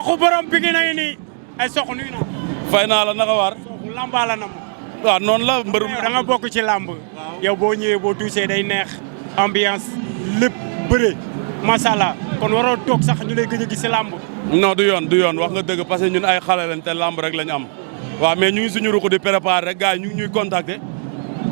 Soxu borom Pikine na nii ay Soxu nuyu naa. fay naa la naka waar. Soxu lamba la nam. waaw noonu la mbër. da nga bokk ci làmb. yow boo ñëwee boo tuusee day neex ambiance lépp bëre macha allah kon waroo toog sax ñu lay gëj a gis si làmb. non du yoon wax nga dëgg parce que ñun ay xale lañ te làmb rek lañ am. waaw mais ñu ngi suñu ruq di préparer rek gars yi ñu ngi ñuy contacter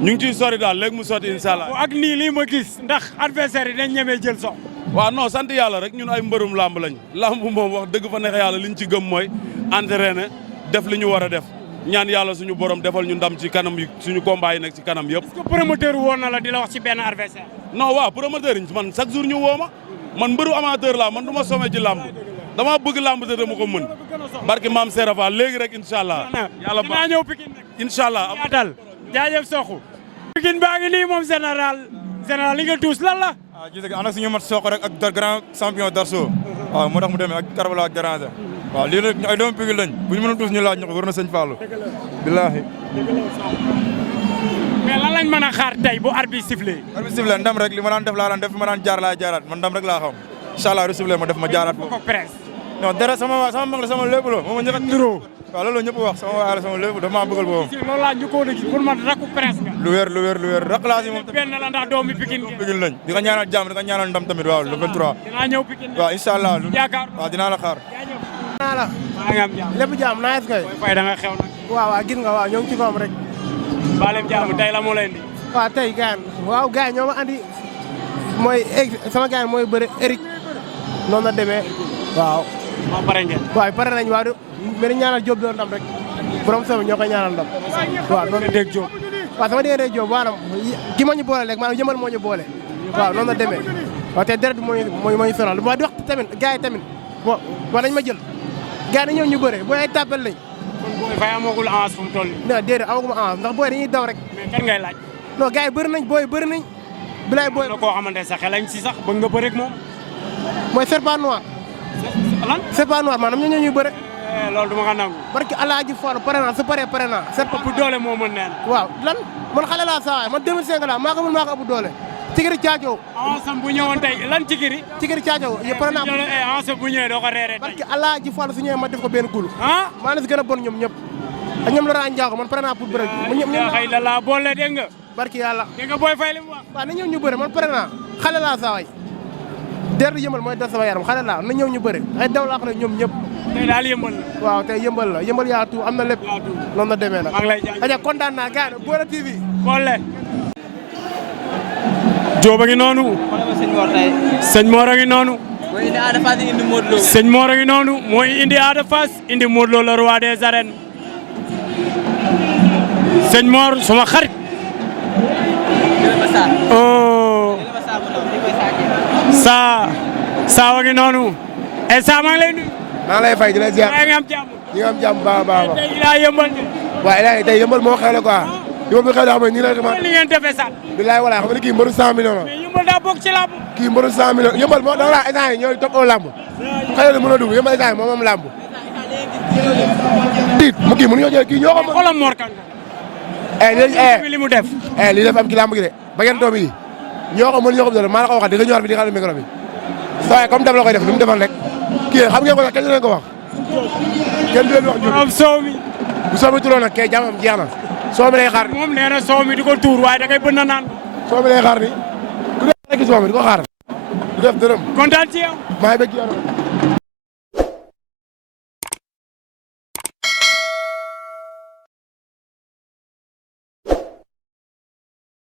ñu ngi ciy sori daal léegi mu sotti incha allah. ak nii lii ma gis ndax adversaire yi dañ ñemee jël Sox. waaw non sant yàlla rek ñun ay mbërum làmb lañ làmb moom wax dëgg fa neex yàlla liñ ci gëm mooy entraîner def li ñu war a def ñaan yàlla suñu borom defal ñu ndam ci kanam yi suñu combat yi nekk ci kanam yëpp. est-ce que promoteur woon na la di la wax ci benn adversaire. non waaw promoteur yi man chaque jour ñu woo ma man mbëru amateur laa man du ma sommé ci làmb dama bëgg làmb te dama ko mën barki maam Serapha léegi rek incha allah. yàlla dinaa ñëw Pikine nag. incha allah. yaatal jaajëf Soxu. Pikine baa ngi nii moom général li nga tuus lan la. waaw gis nga ànd ak suñu mat Sokh rek ak grand champion Darso waaw moo tax mu demee ak Karbala ak Déranger waaw lii nag ay doomu Pikine lañ bu ñu mën a tuus ñu laaj ñu ko war na sëñ Fallou billaahi mais lan lañ mën a xaar tey bu arbitre sifflé. arbitre sifflé ndam rek li ma daan def laa daan def fi ma daan jaar laa jaaraat man ndam rek laa xam incha allah sifflé ma def ma jaaraat foofu non dara sama mag la sama lépp la moom ñëkk a niroo waaw loolu ñëpp wax sama waay la sama lépp dafa maa bëggal boobu loolu laa njëkkoon a gis pour man rakku presse nga lu wér raq laa si moom benn la ndax doomi Pikine Pikine lañ di ko ñaanal jàmm di ko ñaanal ndam tamit waaw le 23 dinaa ñëw Pikine waaw incha allah yaakaar dinaa la xaar naa la maa ngi am jàmm lépp jàmm naa kay fay da nga xew nag waaw gis nga waaw ñoo ngi ci koom rek baalem jàmm tey la moo leen di waaw tey gaan waaw gars ñoo ma andi mooy sama gaan mooy bëri Eric noonu la demee waaw maa pare ngeen waaw pare nañ waaw mais ñaanal Diop doon ndam rek borom sama ñoo koy ñaanal ndam waaw noonu dégg Diop waaw sama diggante Diop maanaam ki ma ñu boole rek maanaam yëmal moo ñu boole waaw noonu la demee waaw te deret moo ñu sonal waaye di wax tamit gars yi tamit bon nañ ma jël gars yi ñëw ñu bëre booy ay tàppel lañ kon booy fay amagul avance fu mu toll nii non déedéet amaguma avance ndax booy dañuy daw rek mais kan ngay laaj non gars yi bëri nañ booy bëri nañ bilaay booy na koo xamante sa xelañ si sax bëgg nga bëre ak moom mooy serpent noir lan serpent noir maanaam ñoo ñuy bëre loolu duma ko nangu barki Alaaji Fall pare naa su paree pare naa serpent bu doole moo mën neen waaw lan man xale laa saa man 2005 laa maa ko mën maa ko ëpp doole Tigiri Caacow avance bu ñëwoon tey lan Tigiri Caacow yëpp pare naa avance bu ñëwee doo ko reeree tey barki Alaaji Fall su ñëwee ma def ko benn gulu ah maa ne si gën a bon ñoom ñëpp ak ñoom la raa njaago man pare naa pour bëre ñëpp xëy la laa boole dégg nga barki yàlla dégg nga booy fay li mu wax waaw na ñëw ñu bëre man pare naa xale laa saa waay der di yëmbal mooy des sama yaram xale laa na ñëw ñu bëre ay daw laa xam ne ñoom ñëpp tey daal yëmbal la waaw tey yëmbal la yëmbal yaa tout am na lépp noonu la demee nag maa ngi lay jaajëf aja kontaan naa gars yi Boole TV boole Jóob a ngi noonu sëñ Mor a ngi noonu sëñ Mor a ngi noonu mooy indi Ada Fass indi Modou Lo le roi des arènes sëñ Mor suma xarit oh saa wa ngi noonu e saa maa ngi lay nuyu maa ngi lay fay di la ziar maa ngi am jàmm ñi nga am jàmm baax a baax tey laa yëmbal de waaye laay tey yëmbal moo xewle quoi yëmbal bi xewle xam ne nii la dama li ngeen defee sax bilaay walaay xam ne kii mbëru 100 millions la mais yëmbal daa bokk ci làmb kii mbëru 100 millions yëmbal moo dama laa instant yi ñooy topp au làmb xëy na mën a dugg yëmbal instant yi moom moom làmb tiit mu kii mënuñoo jël kii ñoo ko mën xolam Mor Kang li mu def lii dafa am ci làmb gi de ba ngeen doom yi ñoo ko mën ñoo ko def maa la ko waxat di nga ñëwaat bi di xaar micro bi waaye comme daf la koy def ni mu defal rek kii xam ngeen ko sax kenn du leen ko wax kenn du leen wax borom soow mi bu soo mi turoon nag kay jàmmam jeex na soo mi lay xaar moom nee na soow mi di ko tuur waaye da ngay bën na naan soo mi lay xaar ni ku def rek soo mi di ko xaar du def dërëm kontaan ci yow maa ngi bëgg yow